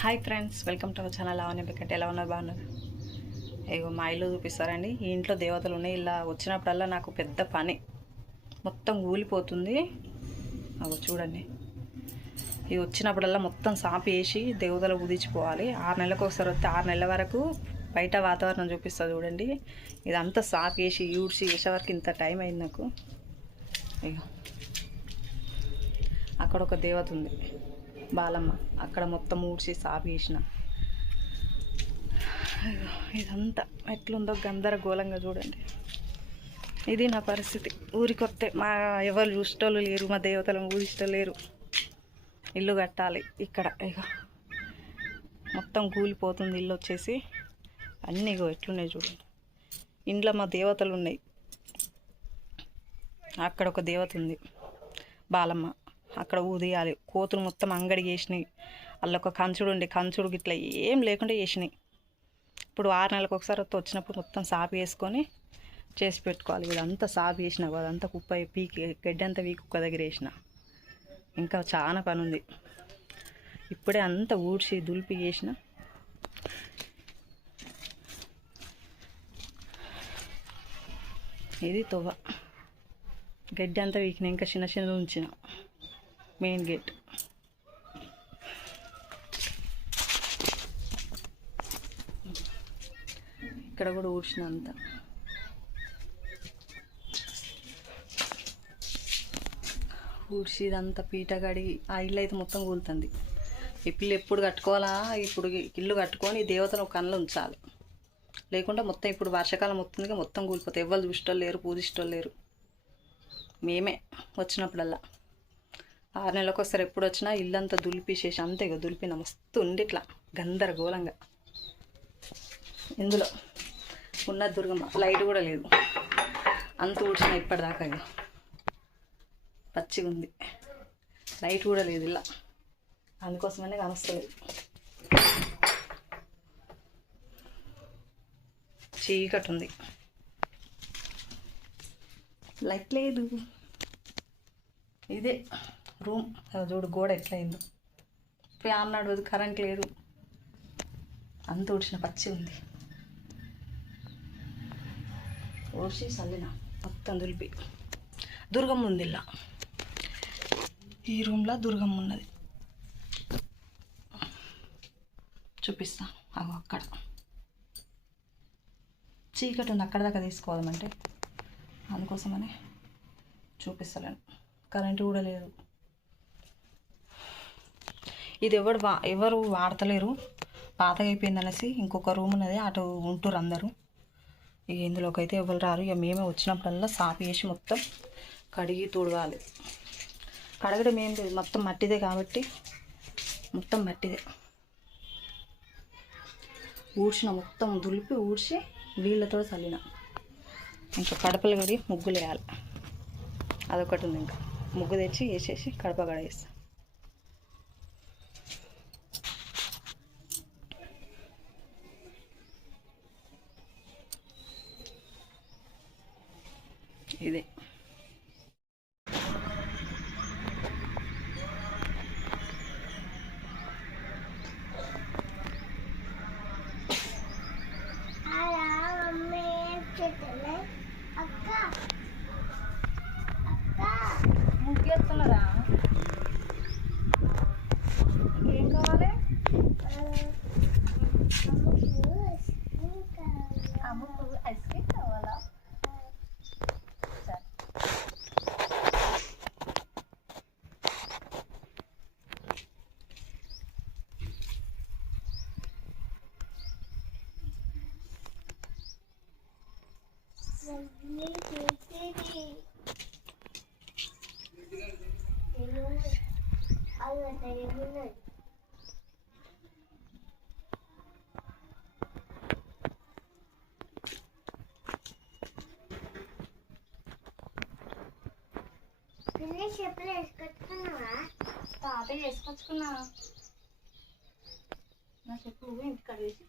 Hi friends, welcome to our channel. Lavanya బిక్కట్. ఎలా ఉన్నారు? బాగున్నారు? ఇగో మా ఇల్లు చూపిస్తారండి. ఈ ఇంట్లో దేవతలు ఉన్నాయి. ఇలా వచ్చినప్పుడల్లా నాకు పెద్ద పని, మొత్తం కూలిపోతుంది. అగో చూడండి, ఇవి వచ్చినప్పుడల్లా మొత్తం సాపి వేసి దేవతలు కుదించిపోవాలి. 6 నెలలకు ఒకసారి వస్తే 6 నెలల వరకు బయట వాతావరణం చూపిస్తుంది చూడండి. ఇదంతా సాపి వేసి యూడ్చి వేసే వరకు ఇంత టైం అయింది నాకు. ఇగో అక్కడ ఒక దేవత ఉంది, బాలమ్మ. అక్కడ మొత్తం ఊడ్చి సాపి వేసిన. ఇదంతా ఎట్లుందో గందరగోళంగా చూడండి. ఇది నా పరిస్థితి. ఊరికి వస్తే మా ఎవరు చూసేటోళ్ళు లేరు, మా దేవతలను ఊరిష్టం లేరు. ఇల్లు కట్టాలి ఇక్కడ. ఇక మొత్తం కూలిపోతుంది ఇల్లు వచ్చేసి. అన్నీ ఇగో ఎట్లున్నాయి చూడండి. ఇంట్లో మా దేవతలు ఉన్నాయి. అక్కడ ఒక దేవత ఉంది, బాలమ్మ. అక్కడ ఊదియాలి. కోతులు మొత్తం అంగడి చేసినాయి. ఒక కంచుడు ఉండి, కంచుడు గిట్లా ఏం లేకుండా చేసినాయి. ఇప్పుడు 6 నెలలకు ఒకసారి వచ్చినప్పుడు మొత్తం సాపి వేసుకొని చేసి పెట్టుకోవాలి. ఇదంతా సాపి వేసిన, అదంతా కుప్ప పీకి గడ్డంతా పీకి కుక్క దగ్గర వేసిన. ఇంకా చాలా పని ఉంది. ఇప్పుడే అంతా ఊడ్చి దులిపి చేసిన. ఇది తొవ్వ. గడ్డి అంతా వీకిన, ఇంకా చిన్న చిన్నది ఉంచిన. Main gate. ఇక్కడ కూడా ఊడ్చిన అంతా. ఊడ్చి ఇదంతా పీట కడిగి ఆ ఇల్లు అయితే మొత్తం కూలుతుంది. ఈ పిల్లు ఎప్పుడు కట్టుకోవాలా? ఇప్పుడు ఇల్లు కట్టుకొని దేవతను ఒక కళ్ళలో ఉంచాలి. లేకుంటే మొత్తం ఇప్పుడు వర్షాకాలం వస్తుంది, మొత్తం కూలిపోతాయి. ఎవరు చూసేటోళ్ళు లేరు, పూజిష్టోళ్ళు లేరు. మేమే వచ్చినప్పుడల్లా 6 నెలలకు ఒకసారి ఎప్పుడు వచ్చినా ఇల్లంతా దులిపేసేసి అంతే. ఇక దులిపిన మస్తు ఉండి ఇట్లా గందరగోళంగా. ఇందులో ఉన్న దుర్గమ్మ లైట్ కూడా లేదు. అంత ఊడ్చిన ఇప్పటిదాకా. ఇక పచ్చిగా ఉంది, లైట్ కూడా లేదు ఇలా. అందుకోసమనే కానొస్తలేదు. చీకటి ఉంది, లైట్ లేదు. ఇదే రూమ్. చూడు గోడ ఎట్లయిందో. ఫ్యాన్ నడవదు, కరెంట్ లేదు. అంత ఊడ్చిన పచ్చి ఉంది. ఊడ్చి చల్లిన మొత్తం దులిపి. దుర్గమ్మ ఉంది ఇలా. ఈ రూమ్లో దుర్గమ్మ ఉన్నది. చూపిస్తా. అవి అక్కడ చీకటి ఉంది, అక్కడ దాకా తీసుకోవాలంటే అందుకోసమని చూపిస్తలేను. కరెంటు కూడా లేదు. ఇది ఎవరు వాడతలేరు, పాతగా అయిపోయింది అనేసి ఇంకొక రూమ్ ఉన్నది, అటు ఉంటురు అందరూ. ఇక ఇందులోకి అయితే ఎవరు రారు. ఇక మేమే వచ్చినప్పుడల్లా సాపి వేసి మొత్తం కడిగి తుడవాలి. కడగడం ఏం లేదు, మొత్తం మట్టిదే కాబట్టి మొత్తం మట్టిదే. ఊడ్చిన మొత్తం దులిపి ఊడ్చి నీళ్ళతో చల్లిన. ఇంకా కడపలు కడిగి ముగ్గులు వేయాలి. అదొకటి ఉంది. ఇంకా ముగ్గు తెచ్చి వేసేసి కడప కడేస్తాం. ఇదే ముగ్గేస్తున్నారా? ఏం కావాలి? అమ్ముకు ఐస్ క్రీమ్ కావాలా? చెప్పులు వేసుకొచ్చుకున్నావా? తాత వేసుకొచ్చుకున్నా. నా చెప్పు ఇంటికాడ వేసి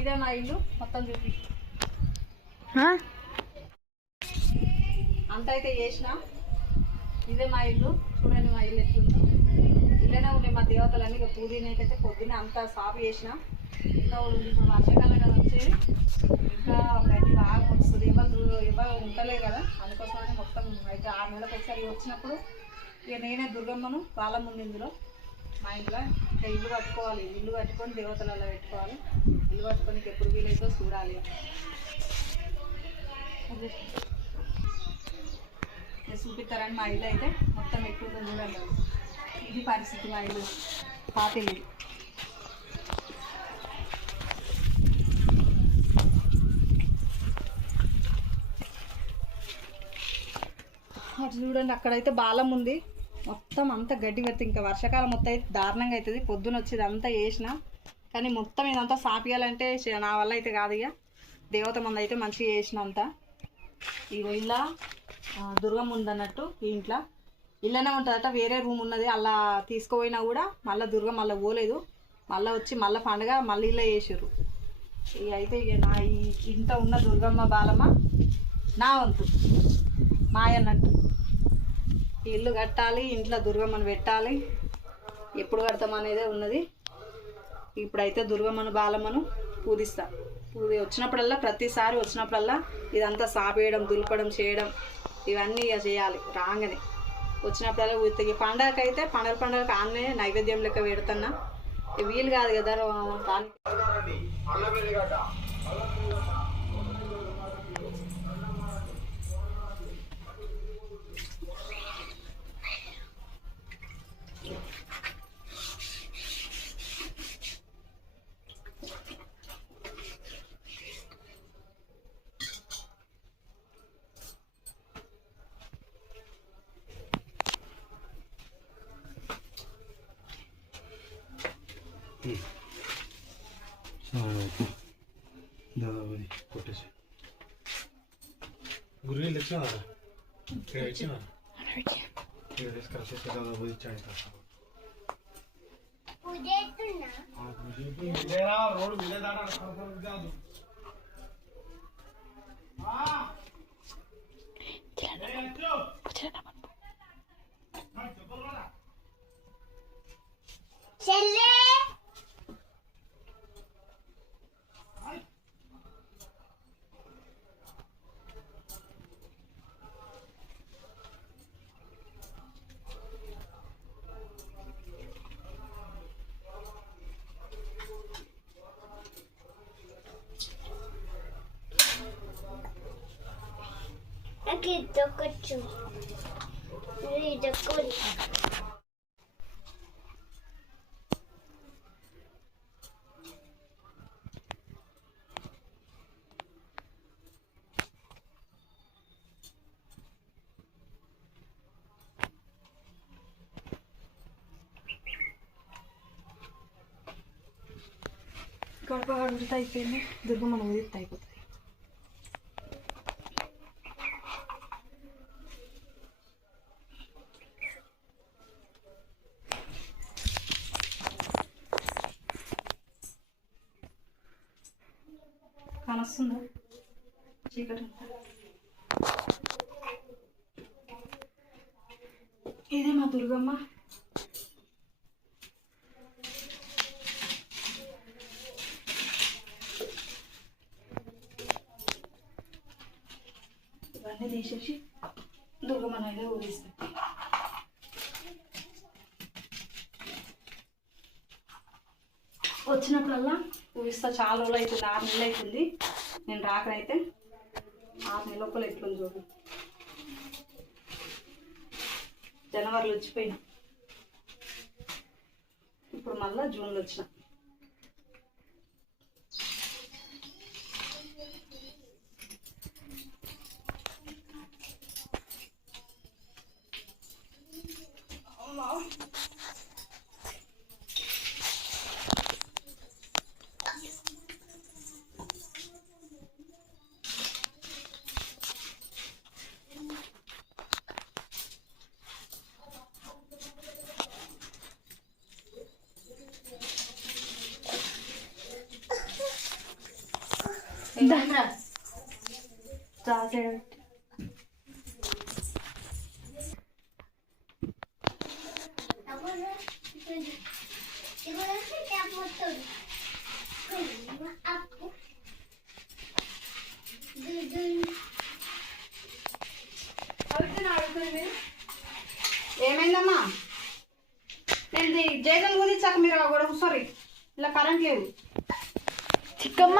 ఇదే మా ఇల్లు మొత్తం చూపి. అంత అయితే చేసిన. ఇదే మా ఇల్లు, చూడండి మా ఇల్లు ఎట్లుందో. ఇల్లునే ఉన్నాయి మా దేవతలన్నీ. ఇక పూజనైతే పొద్దున్నే అంతా సాఫ్ చేసిన. ఇంకా ఇప్పుడు వర్షాకాలం కదా వచ్చేది, ఇంకా గడ్డి బాగా వస్తుంది. ఎవరు ఉంటలేదు కదా, అందుకోసమని మొత్తం అయితే 6 నెలలకు ఒకసారి వచ్చినప్పుడు ఇక నేనే దుర్గమ్మను వాళ్ళ ముందు ఇందులో మా ఇంట్లో ఇంకా ఇల్లు కట్టుకోవాలి. ఇల్లు కట్టుకొని దేవతలలో పెట్టుకోవాలి. ఇల్లు కట్టుకొని ఎప్పుడు వీలైతే చూడాలి. చూపిస్తారని మా ఇల్లు అయితే మొత్తం ఎట్లుందో చూడండి. ఇది పరిస్థితి మా ఇల్లు, పాత ఇల్లు. అటు చూడండి, అక్కడైతే బాలం ఉంది. మొత్తం అంతా గడ్డి పడుతుంది. ఇంకా వర్షాకాలం మొత్తం అయితే దారుణంగా అవుతుంది. పొద్దున వచ్చేది అంతా వేసిన, కానీ మొత్తం ఇదంతా సాపియాలంటే నా వల్ల అయితే కాదు. ఇక దేవత మంది అయితే మంచిగా చేసిన అంతా. ఇగో ఇలా దుర్గమ్మ ఉందన్నట్టు ఈ ఇంట్లో. ఇళ్ళనే ఉంటుందట, వేరే రూమ్ ఉన్నది. అలా తీసుకుపోయినా కూడా మళ్ళీ దుర్గమ్మ మళ్ళీ పోలేదు. మళ్ళీ వచ్చి మళ్ళీ పండుగ మళ్ళీ ఇలా చేసారు. ఇక అయితే ఇక నా ఈ ఇంత ఉన్న దుర్గమ్మ బాలమ్మ నా వంతు మాయ అన్నట్టు. ఇల్లు కట్టాలి, ఇంట్లో దుర్గమ్మను పెట్టాలి. ఎప్పుడు కడతామనేదే ఉన్నది. ఇప్పుడైతే దుర్గమ్మను బాలమ్మను పూజిస్తా. వచ్చినప్పుడల్లా, ప్రతిసారి వచ్చినప్పుడల్లా ఇదంతా సాపేయడం, దులపడం చేయడం ఇవన్నీ ఇక చేయాలి. రాగానే వచ్చినప్పుడల్లా ఊరికి. పండగకైతే పండగకి ఆన్నే నైవేద్యం లెక్క పెడుతున్నా. వీలు కాదు కదా దానికి. దాదాపు కొట్టేసి గురిని తెచ్చినా ఇక్కడ ఇచ్చిన ఇక్కడ తీసుకొచ్చేసి దాదాపు ఇచ్చాడు. రోడ్డు విలే దాట కాదు. ఇదొకచ్చు ఇదొకటి కడప ఉడితే అయిపోయింది. దుర్గమ్మను ఉదిస్తే అయిపోతుంది. కానొస్తుందా చీకటి? ఇదే మా దుర్గమ్మ. ఇవన్నీ తీసేసి దుర్గమ్మని అయితే ఊరిస్తాం. వచ్చినప్పుడల్లా ఊరిస్తా. చాలా రోజులు అవుతుంది, 6 నెలలు అవుతుంది నేను రాకనైతే. 6 నెలల లోపల ఎట్లుంది చూడు. జనవరిలో వచ్చిపోయినా, ఇప్పుడు మళ్ళీ జూన్లో వచ్చిన. ఏమైందమ్మా? నేను జైగన్ గురించాక మీరు కూడా సారీ ఇలా కరెంట్ లేదు. చిక్కమ్మ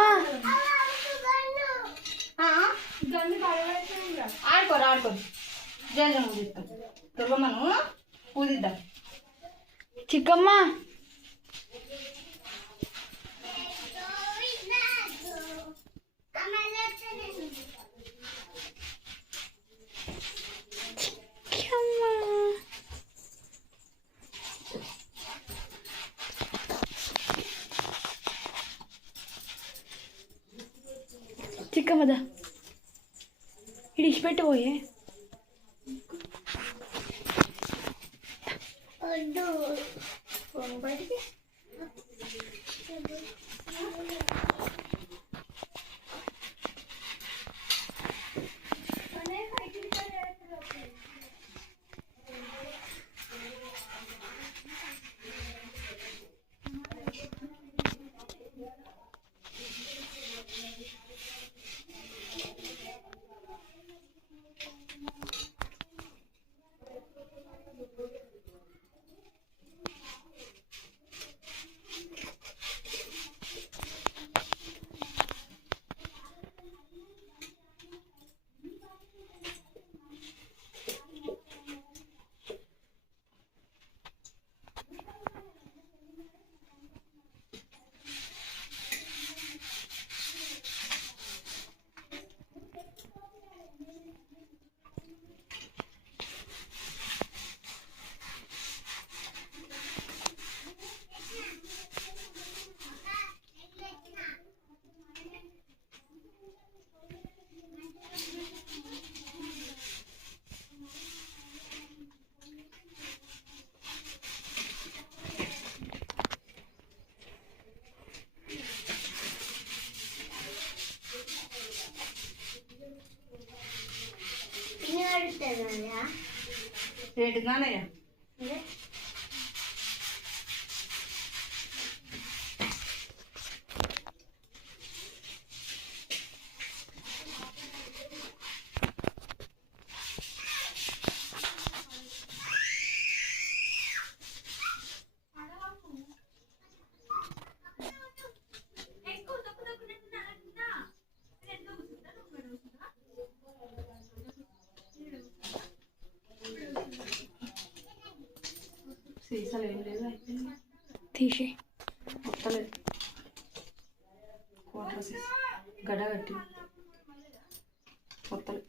ఆడుకోరు ఆడుకోరు. జైగన్ పూజిస్తాం, దుర్గమ్మను పూజిద్దాం. చిక్కమ్మ చిక్కమ్మదా ఇడిచిపెట్టిపోయే బయటికి ఏంటి నానయ్య? సీసాలు ఏం లేదు, అయిపోయింది. తీసి వస్తలేదు. కోట్ల సీసా గడ కట్టి వస్తలేదు.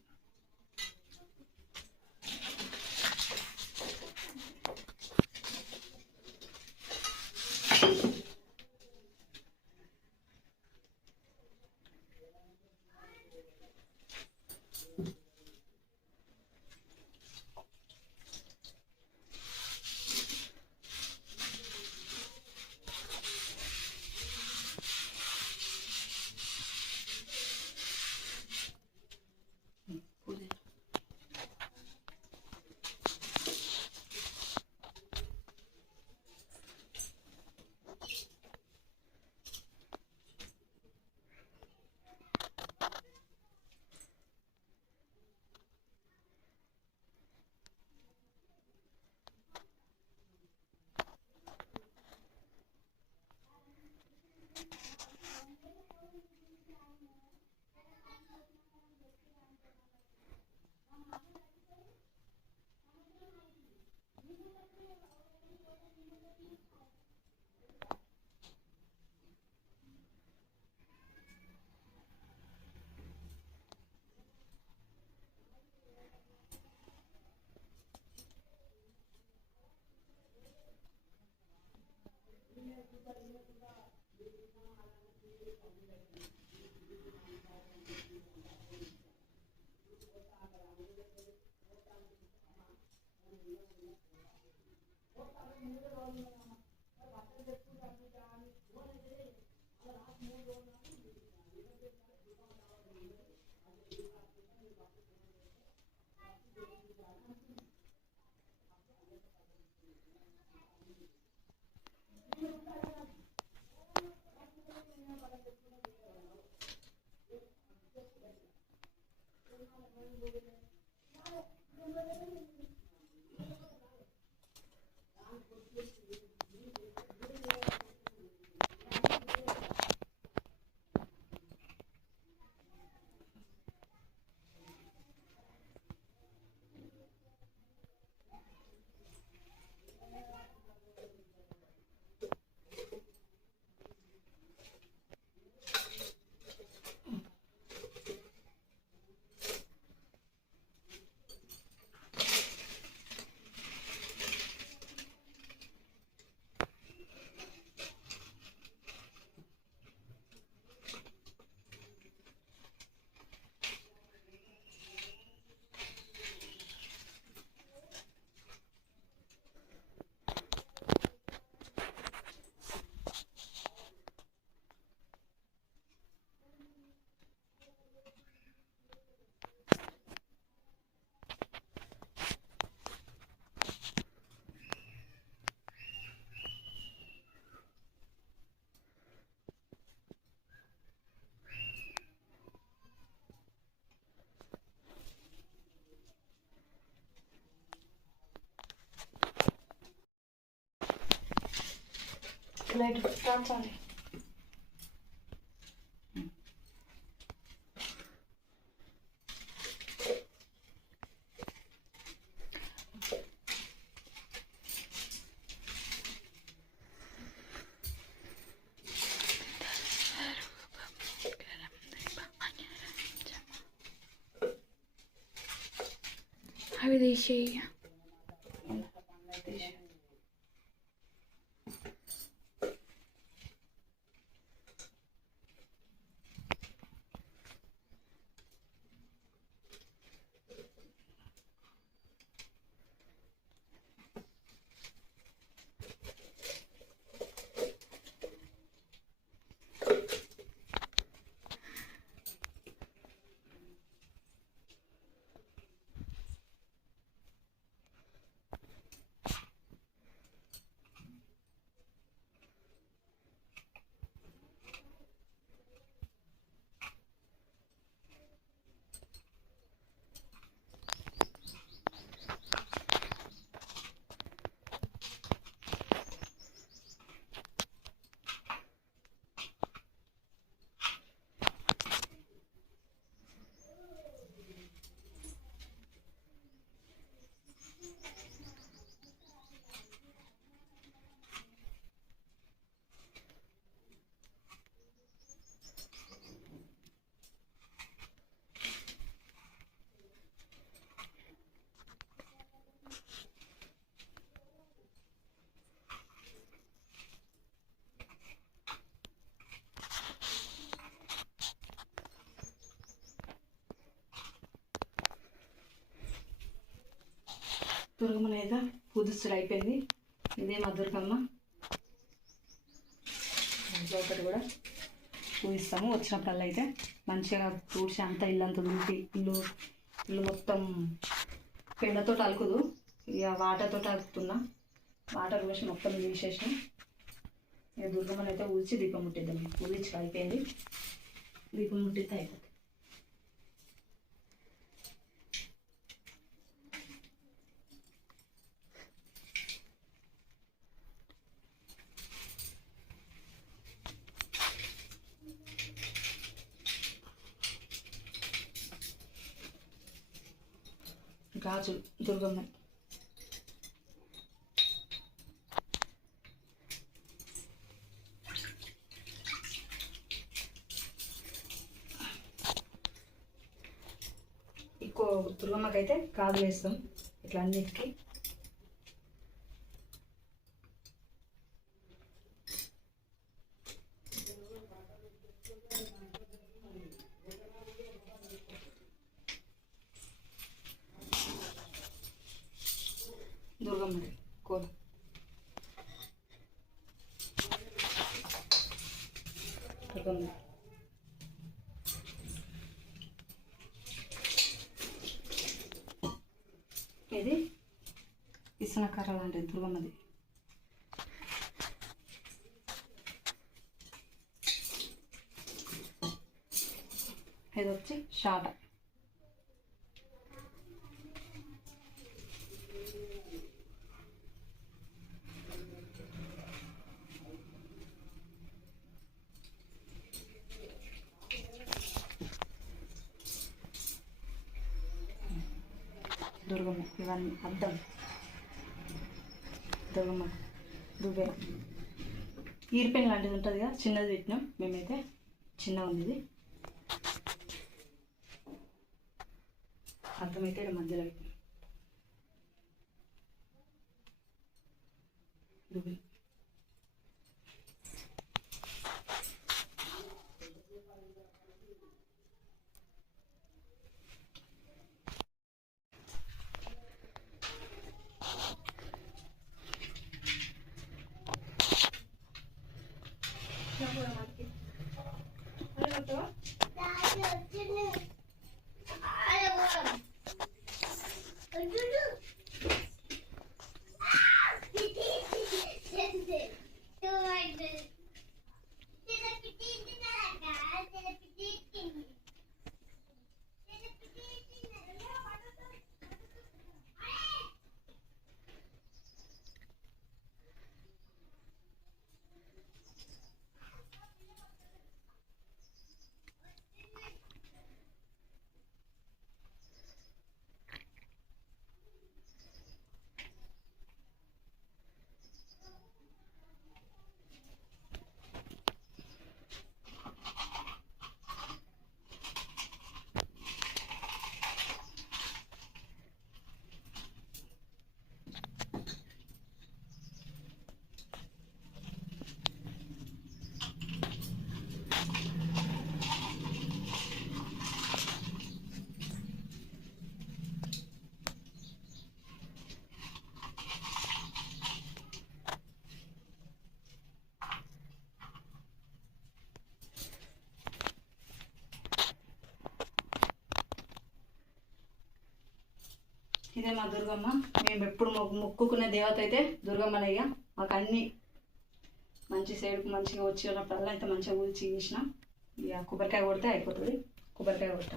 లైట్ కాల్చాలి. అవి తీసేయి. దుర్గమ్మ లేదా పూజిస్తుడు అయిపోయింది. ఇదే మా దుర్గమ్మ. ఇంట్లో ఒకటి కూడా పూజిస్తాము. వచ్చినప్పుడల్లా అయితే మంచిగా తుడిచి అంతా ఇల్లంతా దులిపి ఇల్లు మొత్తం పెండతో అలుకుదు, ఇక వాటర్తో అలుకుతున్నా. వాటర్ పోసి మొత్తం తీసేసిన. ఇక దుర్గమ్మని అయితే ఊడ్చి దీపం ముట్టిద్దాం. పూజించడం అయిపోయింది. దీపం ముట్టిస్తే అయిపోతుంది. గాజులు దుర్గమ్మ. ఇంకో దుర్గమ్మకైతే గాజులు వేస్తాం ఇట్లా అన్నిటికీ. దుర్గమ్మ కోల దుర్గమ్మ. ఇది ఇసున కర్ర లాంటిది దుర్గమ్మది. ఇది వచ్చి షాట. దుర్గమ్మ ఇవన్నీ అద్దం దుర్గమ్మ దువ్వె ఈర్పెన్ లాంటిది ఉంటుంది కదా, చిన్నది పెట్టినాం మేమైతే. చిన్నగా ఉంది ఇది. అర్థమైతే ఇక్కడ మధ్యలో పెట్టినాం దువ్వె. డాడీ వచ్చిండు. ఆడవాడు. అయ్యో. ఇదే మా దుర్గమ్మ. మేము ఎప్పుడు మొక్కుకునే దేవత అయితే దుర్గమ్మనయ్య. మాకు అన్ని మంచి సైడ్కి మంచిగా వచ్చి ఉన్నప్పుడల్లా అయితే మంచిగా ఊల్చి చేసిన. ఇక కొబ్బరికాయ కొడితే అయిపోతుంది. కొబ్బరికాయ కొట్ట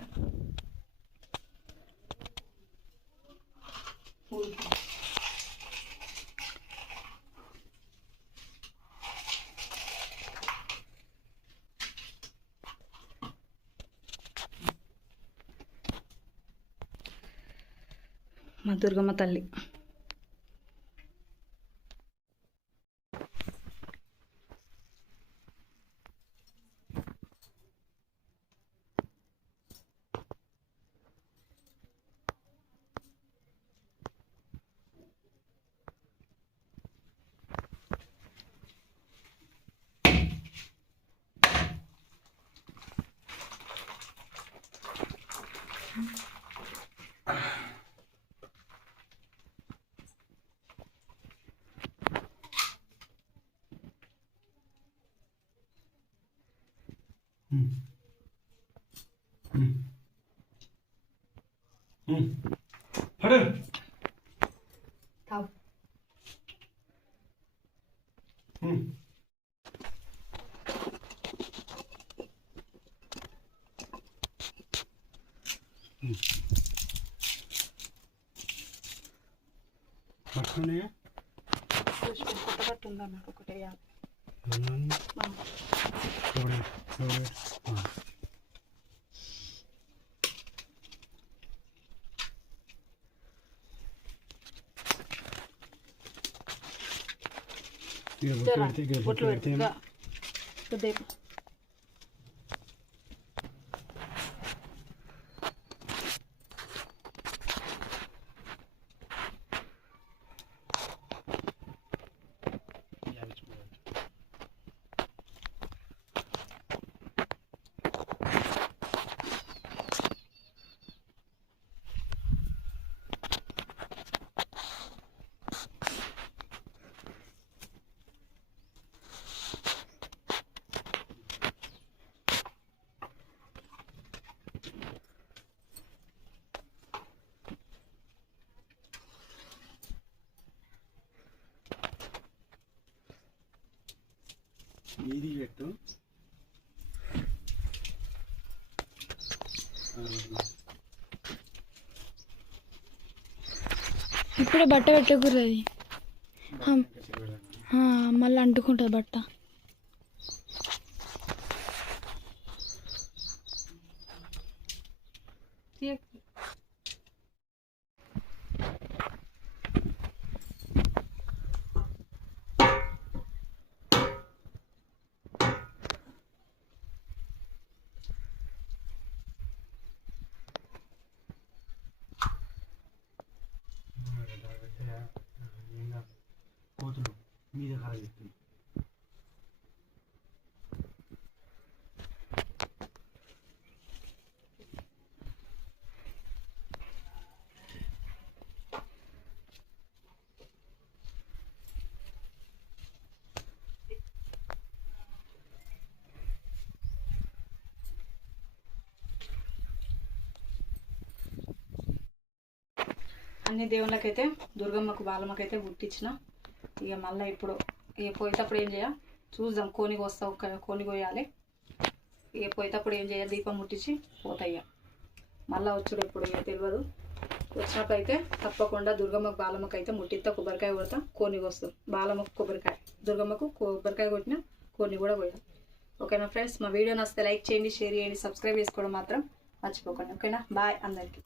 మా దుర్గమ్మ తల్లి. తావు. కొట్టబట్టు ఉందా నాకు ఒకటే బొట్లు పెడుతుందా కొద్దిగా ఇది పెట్టు. ఇప్పుడే బట్ట పెట్టకూడదు అది మళ్ళీ అంటుకుంటుంది బట్ట. కోతులు మీద ఖరాబ్ చేస్తుంది. అన్ని దేవుళ్ళకైతే దుర్గమ్మకు బాలమ్మకైతే పుట్టించిన. ఇక మళ్ళీ ఇప్పుడు ఇక పోయేటప్పుడు ఏం చేయాలి చూద్దాం. కోని కోస్తా, కోని కోయాలి. ఇక పోయేటప్పుడు ఏం చేయాలి, దీపం ముట్టించి పోతాయి. మళ్ళీ వచ్చుడు ఎప్పుడు ఇక తెలియదు. వచ్చినప్పుడు అయితే తప్పకుండా దుర్గమ్మకు బాలమ్మకు అయితే ముట్టిస్తా, కొబ్బరికాయ కొడతా, కోని కోస్తాం. బాలమ్మకు కొబ్బరికాయ, దుర్గమ్మకు కొబ్బరికాయ కొట్టిన, కోని కూడా కోయాలి. ఓకేనా ఫ్రెండ్స్, మా వీడియో నచ్చితే లైక్ చేయండి, షేర్ చేయండి, సబ్స్క్రైబ్ చేసుకోవడం మాత్రం మర్చిపోకండి. ఓకేనా, బాయ్ అందరికీ.